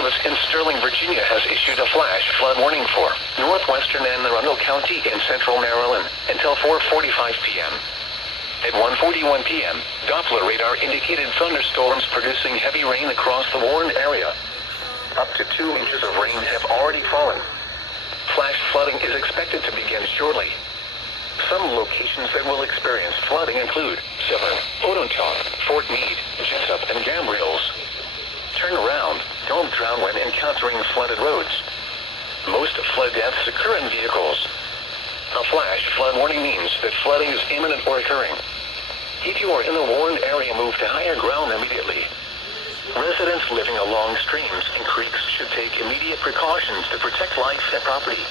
Service in Sterling, Virginia has issued a flash flood warning for northwestern Anne Arundel County in central Maryland until 4:45 p.m. At 1:41 p.m., Doppler radar indicated thunderstorms producing heavy rain across the warned area. Up to 2 inches of rain have already fallen. Flash flooding is expected to begin shortly. Some locations that will experience flooding include Severn, Odenton, Fort Meade, Jessup, and Gambriels. Turn around. Don't drown when encountering flooded roads. Most flood deaths occur in vehicles. A flash flood warning means that flooding is imminent or occurring. If you are in the warned area, move to higher ground immediately. Residents living along streams and creeks should take immediate precautions to protect life and property.